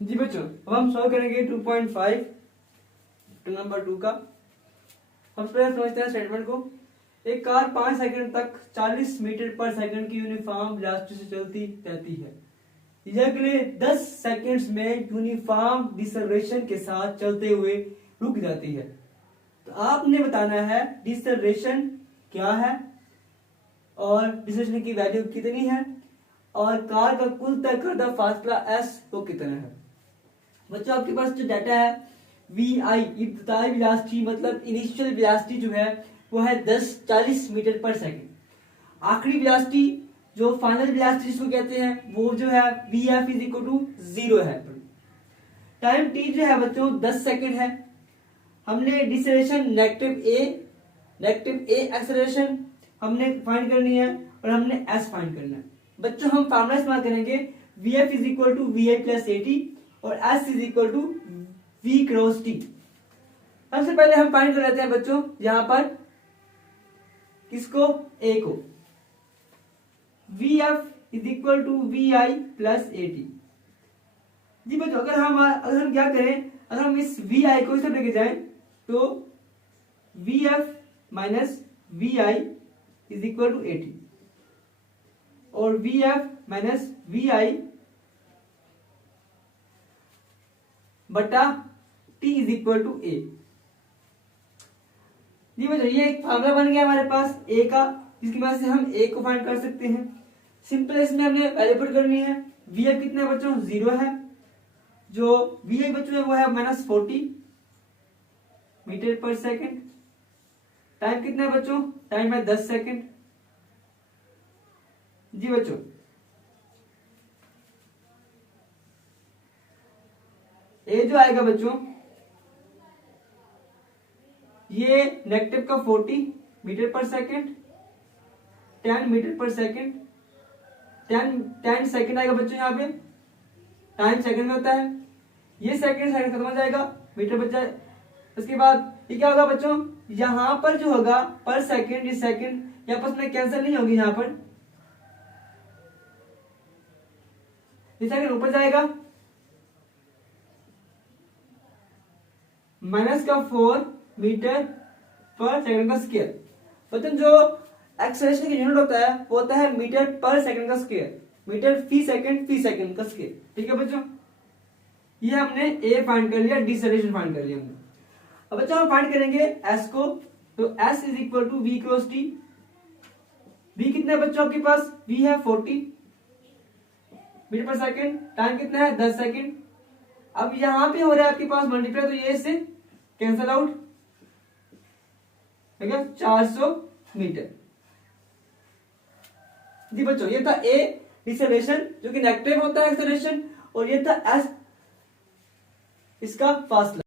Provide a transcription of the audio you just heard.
जी बच्चों, अब हम सॉल्व करेंगे 2.5 नंबर 2 का। हम पहले समझते हैं स्टेटमेंट को। एक कार 5 सेकंड तक 40 मीटर पर सेकंड की यूनिफॉर्म वेलोसिटी से चलती रहती है। यह अगले 10 सेकंड्स में यूनिफॉर्म डिसेलरेशन के साथ चलते हुए रुक जाती है। तो आपने बताना है डिसेलरेशन क्या है और डिसेलरेशन की वैल्यू कितनी है और कार का कुल तय करदा फासला s वो कितना है। बच्चों आपके पास जो डाटा है वी आई इब्तदाई वेलोसिटी मतलब इनिशियल वेलोसिटी जो है वो है 40 मीटर पर सेकंड। आखिरी वेलोसिटी जो फाइनल वेलोसिटी जिसको कहते हैं वो जो है v F is equal to 0 है। टाइम टी जो है बच्चों 10 सेकंड है। हमने डिसेलेरेशन नेगेटिव ए एक्सेलरेशन हमने फाइंड करनी है और हमने एस फाइंड करना है। बच्चों हम फार्मूला इस्तेमाल करेंगे V F is equal to V I plus A T और S is equal to we cross T. सबसे पहले हम फाइंड कर लेते हैं बच्चों यहां पर किसको, ए को। V F is equal to V I plus A T. जी बच्चों अगर हम क्या करें, अगर हम इस वी आई को इस तरह लेके जाएं तो v f minus v i is equal to a T और v f minus v i बटा t is equal to a. जी बच्चों ये एक फार्मूला बन गया हमारे पास ए का, जिसकी मदद से हम ए को फाइंड कर सकते हैं। सिंपल इसमें हमने वैल्यू पुट करनी है। वी आई कितना है बच्चों, 0 है। जो वी आई बच्चों है वो है -40 मीटर पर सेकंड। टाइम कितना है बच्चों, टाइम है 10 सेकंड। जी बच्चों ए जो आएगा बच्चों ये नेगेटिव का 40 मीटर पर सेकंड 10 मीटर पर सेकंड 10 सेकंड आएगा बच्चों। यहाँ पे टाइम सेकंड में होता है। ये सेकंड खत्म हो जाएगा, मीटर बच जाए। उसके बाद ये क्या होगा बच्चों, यहां पर जो होगा पर सेकंड ये सेकंड आपस में कैंसिल नहीं होगी। यहां पर ये सेकंड ऊपर जाएगा माइनस का 4 मीटर पर सेकंड का स्क्वायर। बच्चों जो एक्सेलरेशन की यूनिट होता है वो होता है मीटर पर सेकंड का स्क्वायर, मीटर फी सेकंड का स्क्वायर। ठीक है बच्चों, ये हमने ए फाइंड कर लिया, डिसेलेरेशन फाइंड कर लिया हमने। अब बच्चों हम फाइंड करेंगे एस को, तो s is equal to we cross t. V कितना है बच्चों आपके पास, वी है 40 मीटर पर सेकंड। टाइम कितना है 10 सेकंड। अब यहां पे हो रहा है आपके पास मल्टीप्लाई, तो ये इससे कैंसल आउट, ठीक है 400 मीटर। जी बच्चों ये था ए डिसेलेरेशन जो कि नेगेटिव होता है एक्सेलरेशन, और ये था एस इसका फासला।